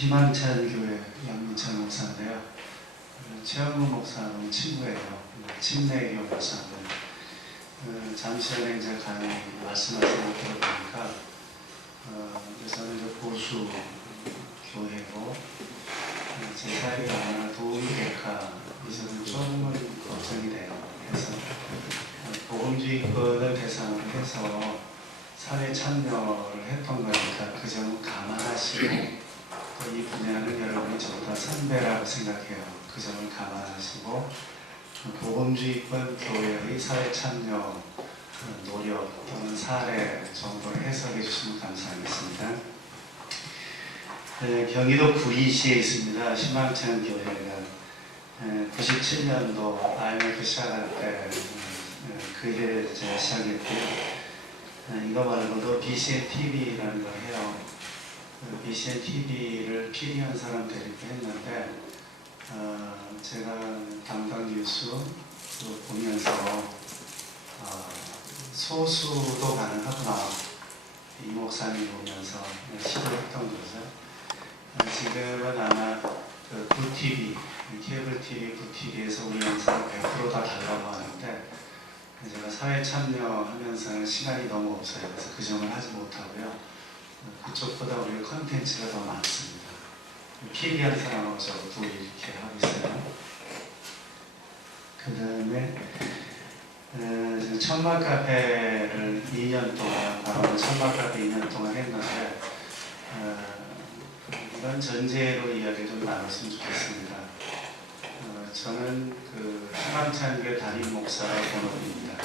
희망찬교회 양민찬 목사인데요. 최영무 목사는 친구예요. 침례교 목사는. 잠시 전에 이제 간단히 말씀하신 걸 들어보니까 저는 이제 보수 교회고 제 사회가 얼마나 도움이 될까 이제는 조금은 걱정이 돼요. 그래서 복음주의권을 대상으로 해서 사회 참여를 했던 거니까 그 점은 감안하시고 또 이 분야는 여러분이 저보다 선배라고 생각해요. 그 점을 감안하시고 복음주의권 교회의 사회 참여 노력 또는 사례 정도를 해석해 주시면 감사하겠습니다. 경기도 구리시에 있습니다. 희망찬 교회가 97년도 IMF 시작할 때 그해 제가 시작했고요. 이거 말고도 BCN TV라는 걸 해요. BCN TV를 PD한 사람 데리고 했는데 제가 담당 뉴스 보면서 소수도 가능하구나 이 목사님 보면서 시도했던 거죠. 지금은 아마 그 구TV, 케이블 TV, 구TV에서 우리 영상을 100% 다 달라고 하는데 제가 사회 참여하면서는 시간이 너무 없어요. 그래서 그 점을 하지 못하고요. 그쪽보다 우리 컨텐츠가 더 많습니다. PD한 사람하고 저도 둘이 이렇게 하고 있어요. 그 다음에 천막 카페를 2년 동안, 바로 천막 카페 2년 동안 했는데 이런 전제로 이야기를 좀 나눴으면 좋겠습니다. 저는 그 희망찬교회 담임 목사가 본업입니다.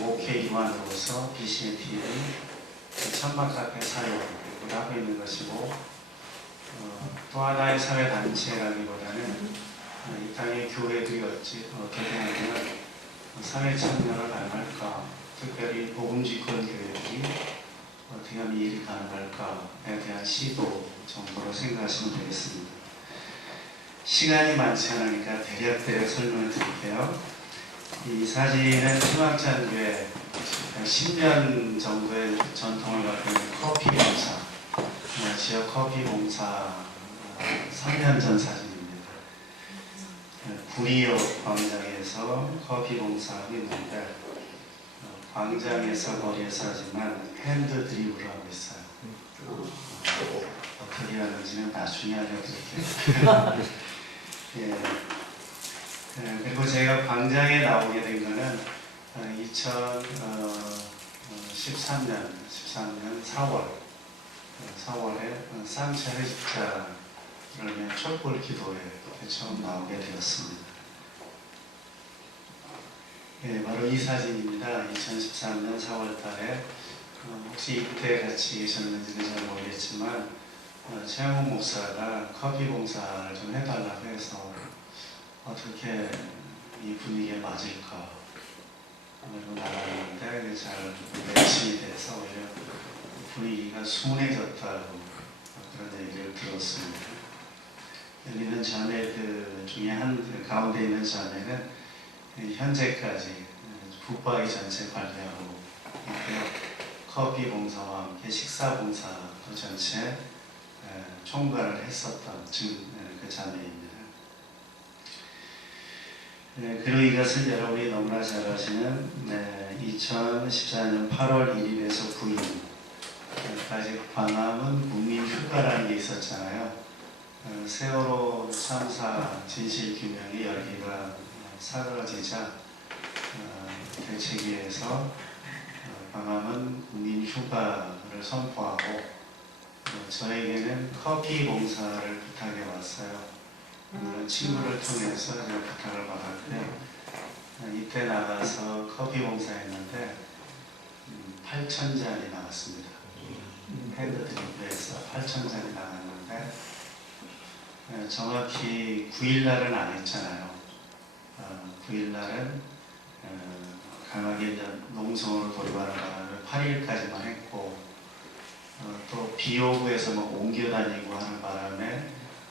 목회 기관으로서 BCN TV 천막 카페 사역을 하고 있는 것이고 또 하나의 사회 단체라기보다는 이 땅의 교회들이 어떻게 하면 사회 참여를 가능할까, 특별히 복음주의권 교회들이 어떻게 하면 일이 가능할까에 대한 시도 정도로 생각하시면 되겠습니다. 시간이 많지 않으니까 대략 설명을 드릴게요. 이 사진은 희망찬 교회 10년 정도의 전통을 갖고 있는 커피 봉사, 지역 커피 봉사 3년 전 사진입니다. 구리역 광장에서 커피 봉사하고 있는데 광장에서 거리에서 하지만 핸드 드립을 하고 있어요. 어떻게 하는지는 나중에 알려드릴게요. 예. 그리고 제가 광장에 나오게 된 거는 2013년 4월에 쌍차례 집사를 위한 촛불 기도회 처음 나오게 되었습니다. 예, 바로 이 사진입니다. 2013년 4월 달에 혹시 이때 같이 계셨는지는 잘 모르겠지만 최영무 목사가 커피 봉사를 좀 해달라고 해서 어떻게 이 분위기에 맞을까 그리고 나갔는데 잘 매칭이 돼서 오히려 분위기가 순해졌다고 그런 얘기를 들었습니다. 여기는 자매들 중에 한 가운데 있는 자매는 현재까지 북바위 전체 관리하고 있고요. 커피 봉사와 함께 식사 봉사도 전체 총괄을 했었던 그 자매입니다. 그리고 이것을 여러분이 너무나 잘 아시는 2014년 8월 1일에서 9일까지 광화문 국민휴가라는 게 있었잖아요. 세월호 참사 진실규명의 열기가 사라지자 대책위에서 광화문 국민휴가를 선포하고 저에게는 커피 봉사를 부탁해 왔어요. 친구를 통해서 부탁을 받았고요. 이때 나가서 커피 봉사했는데 8,000잔이 나갔습니다. 핸드드립에서 8,000잔이 나갔는데 정확히 9일날은 안 했잖아요. 9일날은 강하게 농성으로 돌아가는 바람에 8일까지만 했고 또 비 오고 해서 막 옮겨다니고 하는 바람에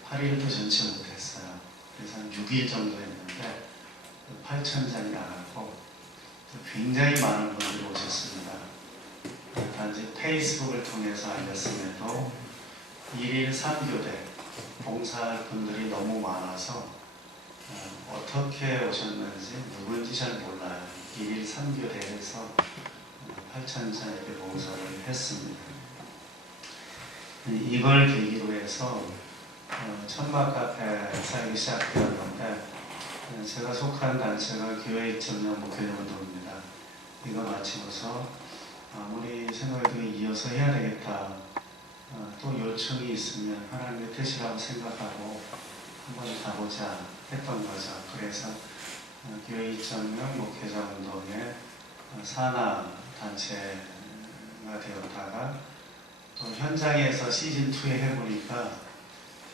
8일도 전체 못했어요. 그래서 한 6일 정도 했는데 8,000잔이 나갔고 굉장히 많은 분들이 오셨습니다. 단지 페이스북을 통해서 알렸음에도 일일 3교대 봉사할 분들이 너무 많아서 어떻게 오셨는지 누군지 잘 몰라요. 일일 3교대에서 8,000자에게 봉사를 했습니다. 이걸 계기로 해서 천막 카페 사역이 시작되었는데 제가 속한 단체가 교회 2.0 목회운동입니다. 이거 마치고서 아무리 생각해도 이어서 해야 되겠다. 또 요청이 있으면 하나님의 뜻이라고 생각하고 한번 가보자 했던 거죠. 그래서 교회 2.0 목회자 운동의 산하 단체가 되었다가 또 현장에서 시즌2에 해보니까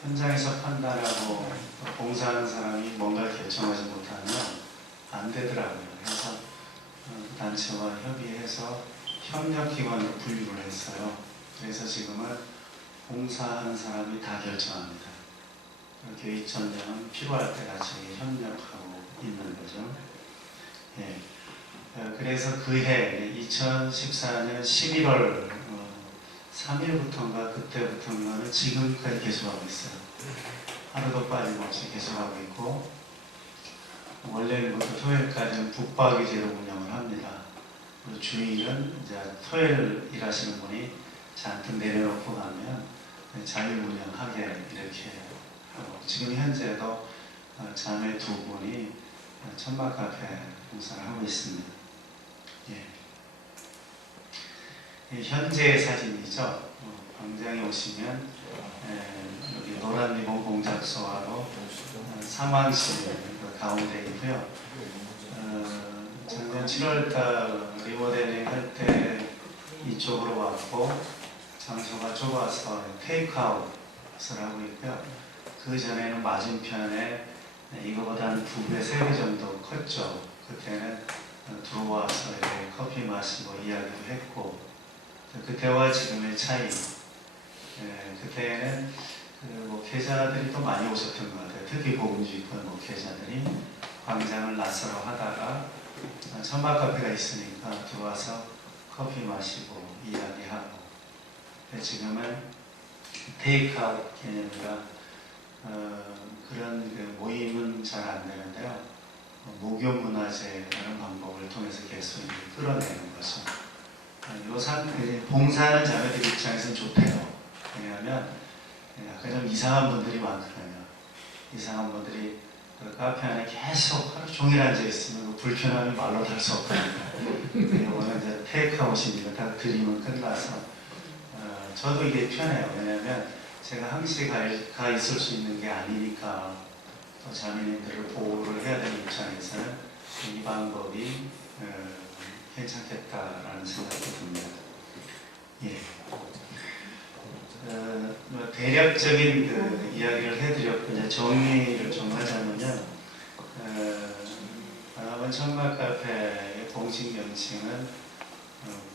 현장에서 판단하고 봉사하는 사람이 뭔가 결정하지 못하면 안 되더라고요. 그래서 단체와 협의해서 협력기관으로 분류를 했어요. 그래서 지금은 봉사하는 사람이 다 결정합니다. 교회 2.0은 필요할 때 같이 협력하고 있는 거죠. 예. 그래서 그해 2014년 11월 3일부터인가 그때부터인가는 지금까지 계속하고 있어요. 하루도 빠짐없이 계속하고 있고 월요일부터 토요일까지는 북박이 제로 운영을 합니다. 그리고 주일은 이제 토요일 일하시는 분이 잔뜩 내려놓고 가면 자율 운영하게 이렇게 하고 지금 현재도 자매 2분이 천막 카페 봉사를 하고 있습니다. 예. 현재의 사진이죠. 광장에 오시면 여기 노란 리본 공작소하고 상황실 가운데 있고요. 작년 7월달 리모델링 할 때 이쪽으로 왔고 장소가 좁아서 테이크아웃을 하고 있고요. 그 전에는 맞은편에 이거보다 한 2배, 3배 정도 컸죠. 그때는 들어와서 이렇게 커피 마시고 이야기도 했고 그때와 지금의 차이. 그때는 목회자들이 또 많이 오셨던 것 같아요. 특히 복음주의권 목회자들이 광장을 낯설어 하다가 천막 카페가 있으니까 들어와서 커피 마시고 이야기하고. 지금은 테이크아웃 개념이라 그런 모임은 잘 안 되는데요. 무교문화제라는 방법을 통해서 계속 끌어내는 거죠. 봉사하는 자매들 입장에서는 좋대요. 왜냐하면 약간 좀 이상한 분들이 많거든요. 이상한 분들이 그 카페 안에 계속 하루 종일 앉아있으면 그 불편함이 말로 달 수 없거든요. 이거는 이제 테이크아웃이니까 다 드리면 끝나서 저도 이게 편해요. 왜냐하면 제가 항시 가 있을 수 있는 게 아니니까 또 자매님들을 보호를 해야 되는 입장에서는 이 방법이 괜찮겠다라는 생각이 듭니다. 예. 대략적인 그 이야기를 해드렸고 이제 정리를 좀 하자면요. 광화문 천막 카페의 공식 명칭은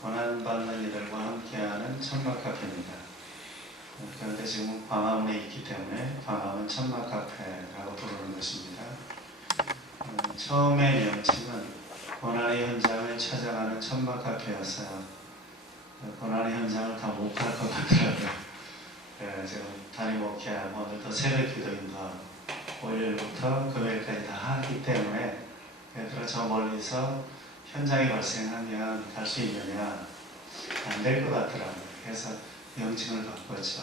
고난받는 이들과 함께하는 천막 카페입니다. 그런데 지금 광화문에 있기 때문에 광화문 천막 카페라고 부르는 것입니다. 처음의 명칭은 고난의 현장을 찾아가는 천막 카페였어요. 고난의 현장을 다 못 갈 것 같더라고요. 지금 담임 목회하고 오늘도 새벽 기도인도 하고 월요일부터 금요일까지 다 하기 때문에 얘들아 저 멀리서 현장이 발생하면 갈 수 있느냐 안 될 것 같더라고요. 그래서 명칭을 바꿨죠.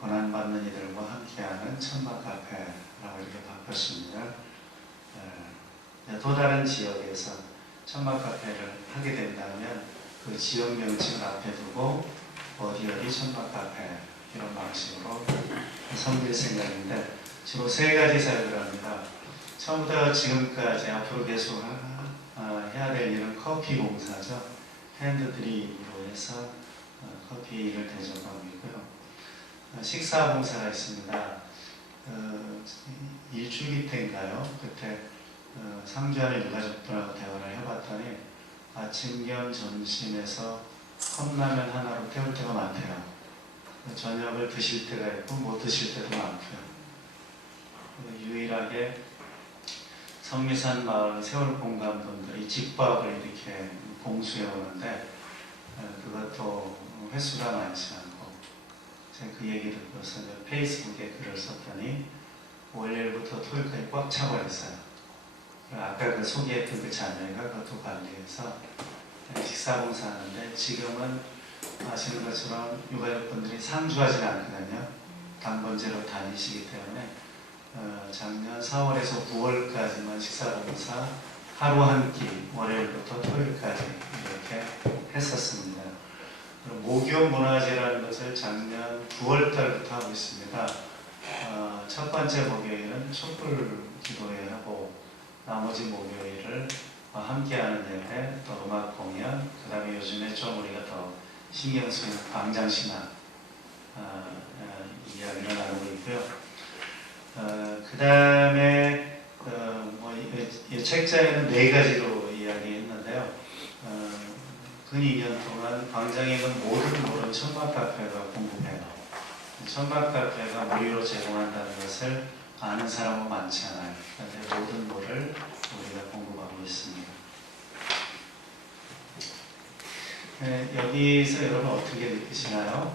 고난받는 이들과 함께하는 천막 카페라고 이렇게 바꿨습니다. 또 다른 지역에서 천막 카페를 하게 된다면 그 지역 명칭을 앞에 두고 어디 천막 카페 이런 방식으로 섬길 생각인데 주로 3가지 사역을 합니다. 처음부터 지금까지 앞으로 계속 해야 될 일은 커피 봉사죠. 핸드드립으로 해서 커피를 대접하고 있고요. 식사 봉사가 있습니다. 일주기 때인가요? 그때 상주하는 유가족들하고 대화를 해봤더니 아침 겸 점심에서 컵라면 하나로 때울 때가 많대요. 저녁을 드실 때가 있고 못 드실 때도 많고요. 유일하게 성미산 마을 세월공감분들이 집밥을 이렇게 공수해 오는데 그것도 횟수가 많지 않고 제가 그 얘기 듣고서 페이스북에 글을 썼더니 월요일부터 토요일까지 꽉 차버렸어요. 아까 그 소개했던 그 자매가 그것도 관리해서 식사봉사하는데 지금은 아시는 것처럼 유가족분들이 상주하지 않거든요. 단번제로 다니시기 때문에 작년 4월에서 9월까지만 식사봉사 하루 한 끼, 월요일부터 토요일까지 이렇게 했었습니다. 모교 문화제라는 것을 작년 9월 달부터 하고 있습니다. 첫 번째 목요일은 촛불 기도회하고 나머지 목요일을 함께하는 예배, 또 음악 공연, 그 다음에 요즘에 좀 우리가 더 신경 쓰이는 광장신학 이야기를 나누고 있고요. 그 다음에 이 책자에는 4가지로 이야기했는데요. 근 2년 동안 광장에 있는 모든 천막 카페가 공급해요. 천막 카페가 무료로 제공한다는 것을 아는 사람은 많지 않아요. 그런데 모든 물을 우리가 공급하고 있습니다. 여기서 여러분 어떻게 느끼시나요?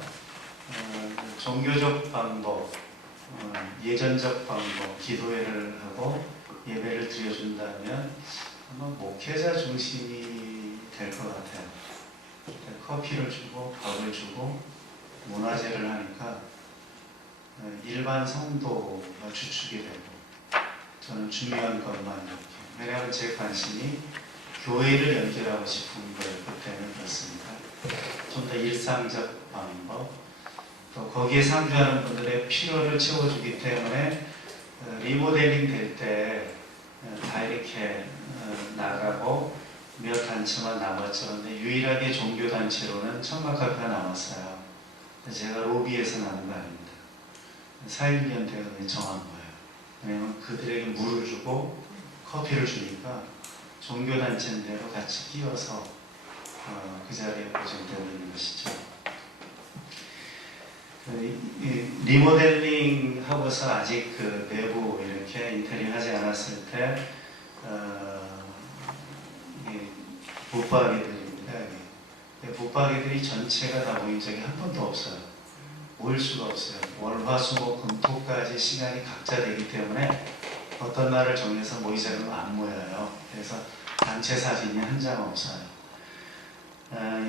종교적 방법, 예전적 방법, 기도회를 하고 예배를 드려준다면 아마 목회자 중심이 될 것 같아요. 커피를 주고 밥을 주고 문화제를 하니까 일반 성도가 주축이 되고 저는 중요한 것만 이렇게, 왜냐하면 제 관심이 교회를 연결하고 싶은 거예요. 그때는 그렇습니다. 좀 더 일상적 방법, 또 거기에 상주하는 분들의 필요를 채워주기 때문에 리모델링 될 때 다 이렇게 나가고 몇 단체만 남았죠. 근데 유일하게 종교단체로는 천막카페가 남았어요. 제가 로비에서 나온 거 아닙니다. 사일연대가 정한 거예요. 왜냐하면 그들에게 물을 주고 커피를 주니까 종교단체인데도 같이 끼워서 그 자리에 고정되고 있는 것이죠. 리모델링 하고서 아직 그 내부 이렇게 인테리어 하지 않았을 때 붙박이들입니다. 붙박이들이 전체가 다 모인 적이 한 번도 없어요. 모일 수가 없어요. 월, 화, 수, 목, 금, 토까지 시간이 각자 되기 때문에 어떤 날을 정해서 모이자면 안 모여요. 그래서 단체 사진이 한 장 없어요.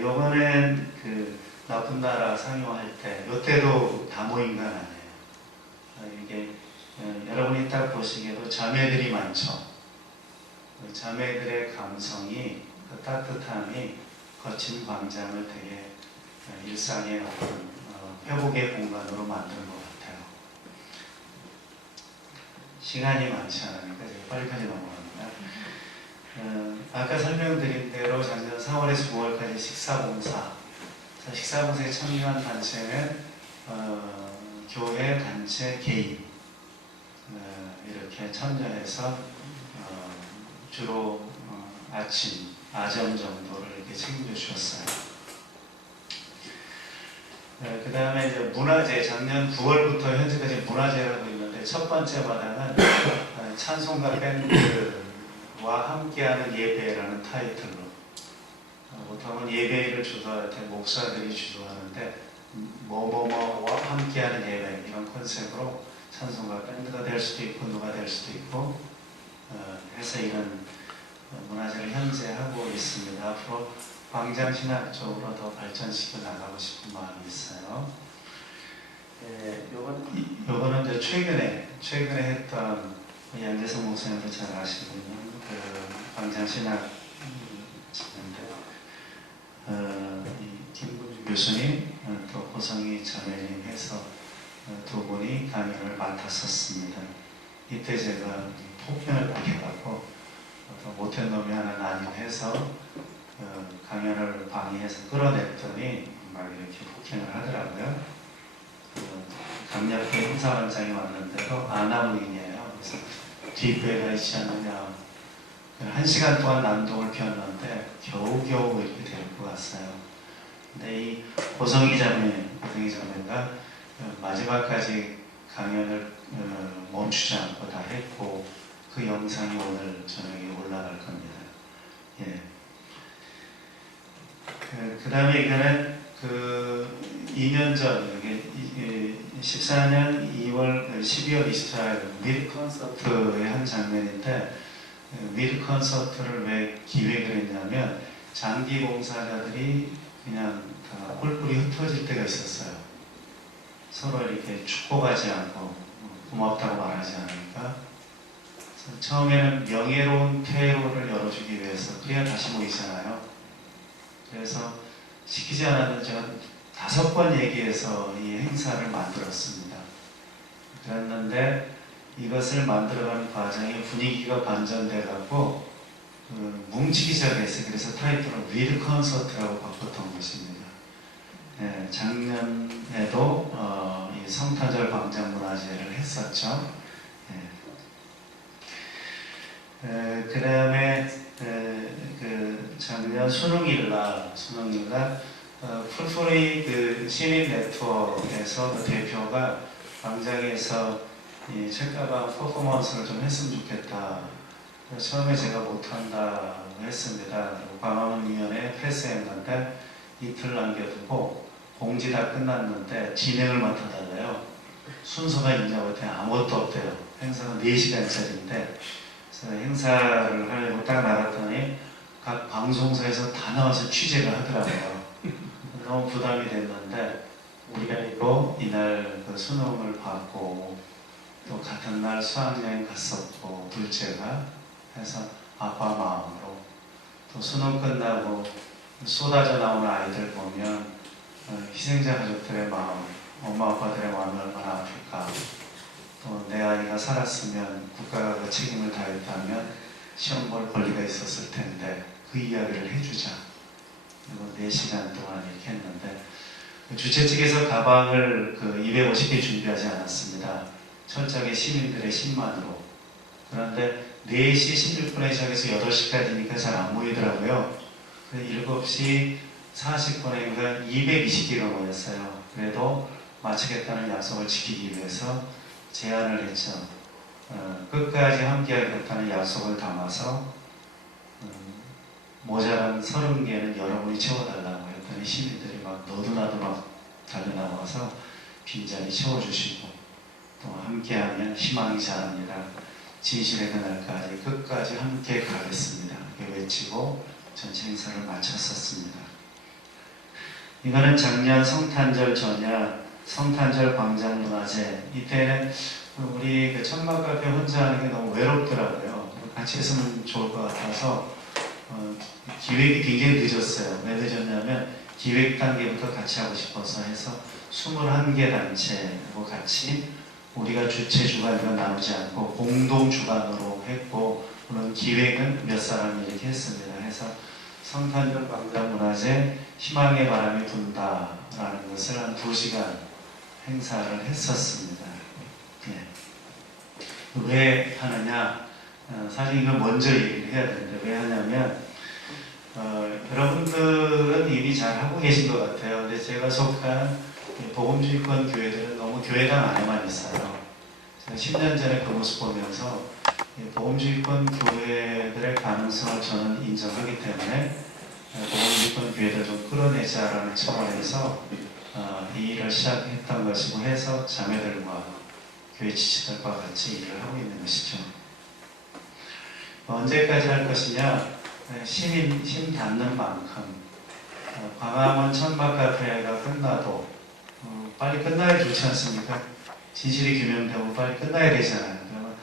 요번엔 그 나쁜 나라 상영할 때, 요때도 다 모인 건 아니에요. 이게 여러분이 딱 보시기에도 자매들이 많죠. 그 자매들의 감성이, 그 따뜻함이 거친 광장을 되게 일상의 어떤 회복의 공간으로 만드는 것 같아요. 시간이 많지 않으니까 제가 빨리빨리 넘어갑니다. 아까 설명드린 대로 작년 4월에서 9월까지 식사봉사, 식사봉사에 참여한 단체는 교회, 단체, 개인 이렇게 참여해서 주로 아침, 아점 정도를 이렇게 책임져 주셨어요. 그 다음에 이제 문화제, 작년 9월부터 현재까지 문화제라고 있는데 첫 번째 마당은 찬송가 밴드와 함께하는 예배라는 타이틀로, 보통은 예배를 주도할 때 목사들이 주도하는데 뭐뭐뭐와 함께하는 예배 이런 컨셉으로 찬송가 밴드가 될 수도 있고 누가 될 수도 있고 해서 이런 문화제를 현재 하고 있습니다. 앞으로 광장신학 쪽으로 더 발전시켜 나가고 싶은 마음이 있어요. 요거는 이제 최근에 했던 양재성 목사님도 잘 아시는 그 광장신학 김군주 교수님 또 호성희 자매님 해서 두 분이 강연을 맡았었습니다. 이때 제가 폭행을 당해갖고 못한 놈이 하나 난입해서 강연을 방해해서 끌어냈더니 막 이렇게 폭행을 하더라고요. 강력계 행사원장이 왔는데도 아나무인이에요. 그래서 뒷배가 있지 않느냐. 1시간 동안 난동을 피웠는데 겨우겨우 이렇게 데리고 왔어요. 근데 이 고성희 자매가 마지막까지 강연을 멈추지 않고 다 했고 그 영상이 오늘 저녁에 올라갈 겁니다. 예. 그 다음에 이거는 그 2년 전, 2014년 12월 24일 미드 콘서트의 한 장면인데 미드 콘서트를 왜 기획을 했냐면 장기 봉사자들이 그냥 다 뿔뿔이 흩어질 때가 있었어요. 서로 이렇게 축복하지 않고 고맙다고 말하지 않으니까 처음에는 명예로운 퇴로를 열어주기 위해서 그래야 다시 모이잖아요. 그래서 시키지 않았는데 제가 5번 얘기해서 이 행사를 만들었습니다. 그랬는데 이것을 만들어가는 과정에 분위기가 반전돼 갖고 뭉치기 시작했어요. 그래서 타이틀을 위드 콘서트라고 바꿨던 것입니다. 네, 작년에도 이 성탄절 광장문화제를 했었죠. 그 다음에 그 작년 수능일날 풀뿌리 그 시민 네트워크에서 그 대표가 광장에서 이 책가방 퍼포먼스를 좀 했으면 좋겠다. 처음에 제가 못한다고 했습니다. 광화문위원회 패스했는데 이틀 남겨두고 공지 다 끝났는데 진행을 맡아달래요. 순서가 있냐고 했더니 아무것도 없대요. 행사가 4시간짜리인데 그래서 행사를 하려고 딱 나갔더니 각 방송사에서 다 나와서 취재를 하더라고요. 너무 부담이 됐는데 우리가 이거 이날 그 수능을 받고 또 같은 날 수학여행 갔었고 둘째가 해서 아빠 마음으로 또 수능 끝나고 쏟아져 나오는 아이들 보면 희생자 가족들의 마음, 엄마 아빠들의 마음이 얼마나 아플까. 또 내 아이가 살았으면 국가가 그 책임을 다했다면 시험 볼 권리가 있었을 텐데 그 이야기를 해주자. 그리고 4시간 동안 이렇게 했는데 주최 측에서 가방을 250개 준비하지 않았습니다. 철저하게 시민들의 신만으로. 그런데 4시 16분에 시작해서 8시까지니까 잘 안 모이더라고요. 7시 40분에 220개가 모였어요. 그래도 마치겠다는 약속을 지키기 위해서 제안을 했죠. 끝까지 함께하겠다는 약속을 담아서 모자란 30개는 여러분이 채워달라고 했더니 시민들이 막 너도나도 막 달려나와서 빈자리 채워주시고 또 함께하면 희망이 자랍니다. 진실의 그날까지 끝까지 함께 가겠습니다. 이렇게 외치고 전체 행사를 마쳤었습니다. 이거는 작년 성탄절 전야 성탄절 광장문화제. 이때는 우리 그 천막카페 혼자 하는 게 너무 외롭더라고요. 같이 했으면 좋을 것 같아서 기획이 굉장히 늦었어요. 왜 늦었냐면 기획 단계부터 같이 하고 싶어서 해서 21개 단체하고 같이 우리가 주체 주관으로 나누지 않고 공동 주관으로 했고 물론 기획은 몇 사람이 이렇게 했습니다. 해서 성탄절 광장문화제 희망의 바람이 분다라는 것을 한 2시간 행사를 했었습니다. 예. 왜 하느냐? 사실 이거 먼저 얘기를 해야 되는데 왜 하냐면 여러분들은 이미 잘 하고 계신 것 같아요. 근데 제가 속한 복음주의권 교회들은 너무 교회당 안에만 있어요. 제가 10년 전에 그 모습 보면서 복음주의권 교회들의 가능성을 저는 인정하기 때문에 복음주의권 교회들 좀 끌어내자라는 차원에서 이 일을 시작했던 것이고 해서 자매들과 교회 지체들과 같이 일을 하고 있는 것이죠. 언제까지 할 것이냐? 힘 닿는 만큼 광화문 천막카페가 끝나도 빨리 끝나야 좋지 않습니까? 진실이 규명되고 빨리 끝나야 되잖아요. 그러면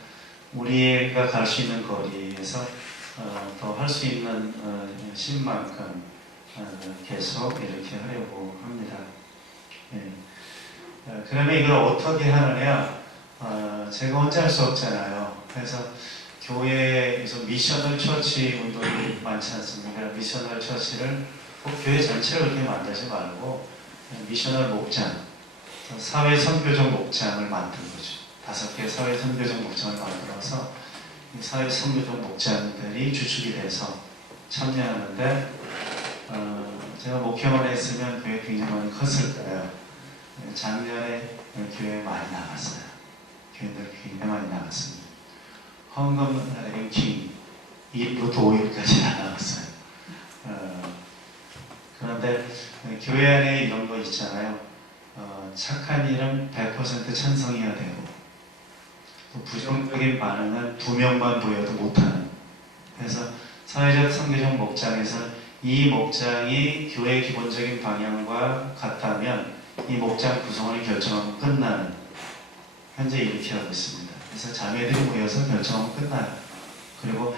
우리가 갈 수 있는 거리에서 더 할 수 있는 힘만큼 계속 이렇게 하려고 합니다. 예. 그러면 이걸 어떻게 하느냐? 제가 혼자 할 수 없잖아요. 그래서 교회에서 미셔널 처치 운동이 많지 않습니까? 미셔널 처치를 꼭 교회 전체를 그렇게 만들지 말고 미셔널 목장, 사회 선교적 목장을 만든 거죠. 5개 사회 선교적 목장을 만들어서 이 사회 선교적 목장들이 주축이 돼서 참여하는데 제가 목회만 했으면 교회 굉장히 많이 컸을 거예요. 작년에 교회 많이 나갔어요. 교회들 굉장히 많이 나갔습니다. 헌금 랭킹 1부터 5위까지 다 나갔어요. 그런데 교회 안에 이런 거 있잖아요. 착한 일은 100% 찬성해야 되고 또 부정적인 반응은 2명만 보여도 못하는. 그래서 사회적 선교적 목장에서 이 목장이 교회의 기본적인 방향과 같다면 이 목장 구성원이 결정하면 끝나는, 현재 이렇게 하고 있습니다. 그래서 자매들이 모여서 결정하면 끝나요. 그리고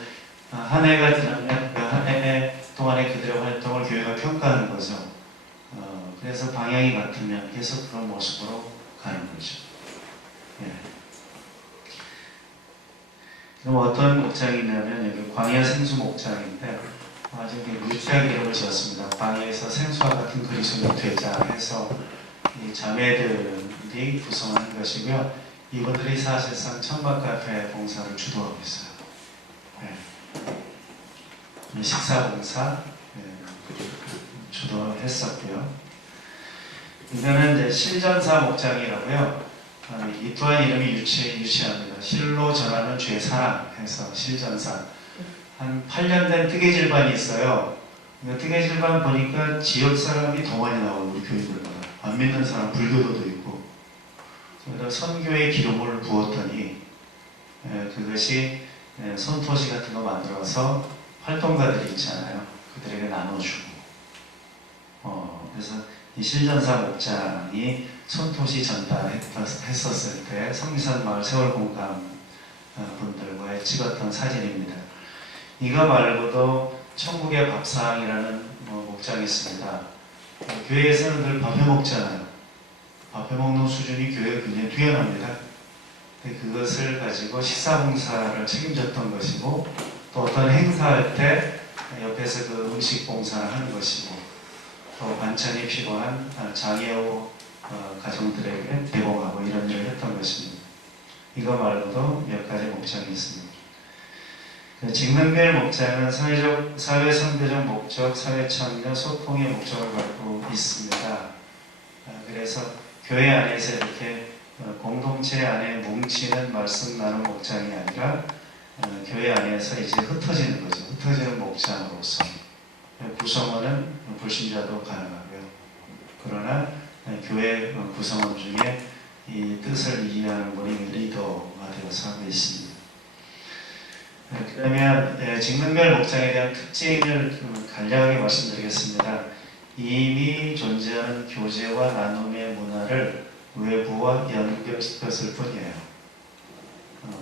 한 해가 지나면 그 한 해 동안에 그들의 활동을 교회가 평가하는 거죠. 그래서 방향이 같으면 계속 그런 모습으로 가는 거죠. 예. 그럼 어떤 목장이냐면 여기 광야 생수 목장인데 아주 유치하게 이름을 지었습니다. 광야에서 생수와 같은 그리스도를 되자 해서 이 자매들이 구성하는 것이고요. 이분들이 사실상 천막 카페 봉사를 주도하고 있어요. 네. 식사 봉사 주도했었고요. 이거는 이제 실전사 목장이라고요. 이 또한 이름이 유치합니다. 실로 전하는 죄 사랑 해서 실전사. 한 8년 된 뜨개질반이 있어요. 뜨개질반 보니까 지역 사람이 더 많이 나오고 우리 교육을 안 믿는 사람 불교도도 있고. 그래서 선교의 기름을 부었더니 그것이 손토시 같은 거 만들어서 활동가들이 있잖아요. 그들에게 나눠주고. 그래서 이 실전사 목장이 손토시 전달했었을 때 성미산 마을 세월공감 분들과 찍었던 사진입니다. 이거 말고도 천국의 밥상이라는 목장이 있습니다. 교회에서는 늘 밥 해먹잖아요. 밥 해먹는 수준이 교회가 굉장히 뛰어납니다. 그것을 가지고 식사봉사를 책임졌던 것이고 또 어떤 행사할 때 옆에서 그 음식 봉사를 하는 것이고 또 반찬이 필요한 장애우 가정들에게 제공하고 이런 일을 했던 것입니다. 이거 말고도 몇 가지 목장이 있습니다. 직능별 목장은 사회 선교적 목적, 사회 참여, 소통의 목적을 갖고 있습니다. 그래서 교회 안에서 이렇게 공동체 안에 뭉치는 말씀 나눔 목장이 아니라 교회 안에서 이제 흩어지는 거죠. 흩어지는 목장으로서 구성원은 불신자도 가능하고요. 그러나 교회 구성원 중에 이 뜻을 이해하는 분이 리더가 되어서 하고 있습니다. 그러면 직능별 목장에 대한 특징을 좀 간략하게 말씀드리겠습니다. 이미 존재하는 교제와 나눔의 문화를 외부와 연결시켰을 뿐이에요.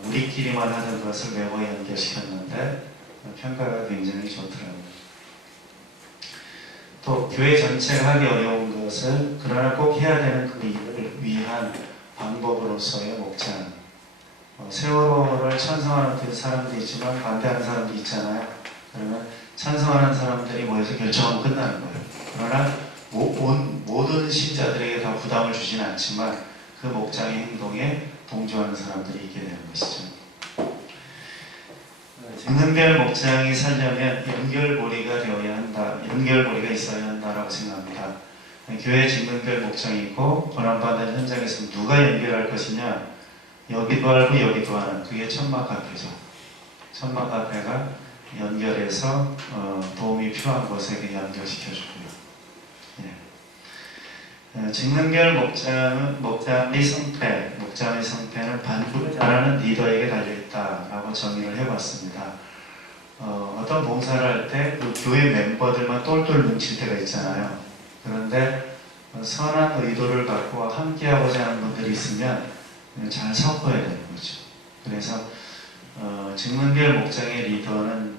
우리끼리만 하는 것을 외부와 연결시켰는데 평가가 굉장히 좋더라고요. 또 교회 전체가 하기 어려운 것을 그러나 꼭 해야 되는 그 일을 위한 방법으로서의 목장. 세월호를 찬성하는 사람도 있지만 반대하는 사람도 있잖아요. 그러면 찬성하는 사람들이 모여서 결정하면 끝나는 거예요. 그러나 모든 신자들에게 다 부담을 주지는 않지만 그 목장의 행동에 동조하는 사람들이 있게 되는 것이죠. 직능별 목장이 살려면 연결고리가 되어야 한다, 연결고리가 있어야 한다라고 생각합니다. 교회 직능별 목장이 있고 고난받는 현장에서 누가 연결할 것이냐, 여기도 알고 여기도 하는, 그게 천막 앞에죠. 천막 앞에가 연결해서 도움이 필요한 곳에 연결시켜주고요. 예. 직능별 목장의 성패는 반죽을 잘하는 리더에게 달려있다라고 정의를 해봤습니다. 어떤 봉사를 할 때 그 교회 멤버들만 똘똘 뭉칠 때가 있잖아요. 그런데 선한 의도를 갖고 함께하고자 하는 분들이 있으면 잘 섞어야 되는 거죠. 그래서 직능별 목장의 리더는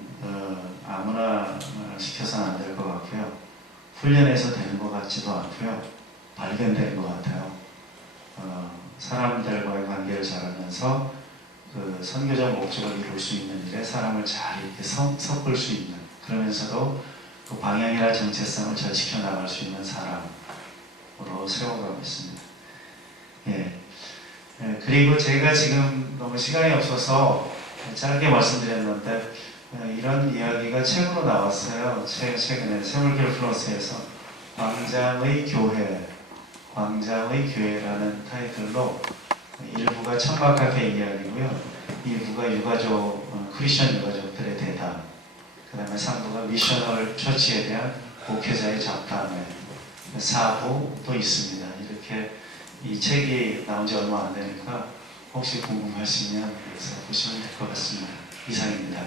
아무나 시켜서는 안 될 것 같고요. 훈련해서 되는 것 같지도 않고요. 발견되는 것 같아요. 사람들과의 관계를 잘하면서 그 선교적 목적을 이룰 수 있는 일에 사람을 잘 이렇게 섞을 수 있는, 그러면서도 그 방향이나 정체성을 잘 지켜나갈 수 있는 사람으로 세워가고 있습니다. 예. 그리고 제가 지금 너무 시간이 없어서 짧게 말씀드렸는데 이런 이야기가 책으로 나왔어요. 최근에 세월길 플러스에서 광장의 교회라는 타이틀로 일부가 천막 카페 이야기고요. 일부가 유가족, 크리스천 유가족들의 대담, 그 다음에 3부가 미셔널 처치에 대한 목회자의 잡담, 4부도 있습니다. 이렇게 이 책이 나온 지 얼마 안 되니까 혹시 궁금하시면 여기서 보시면 될 것 같습니다. 이상입니다.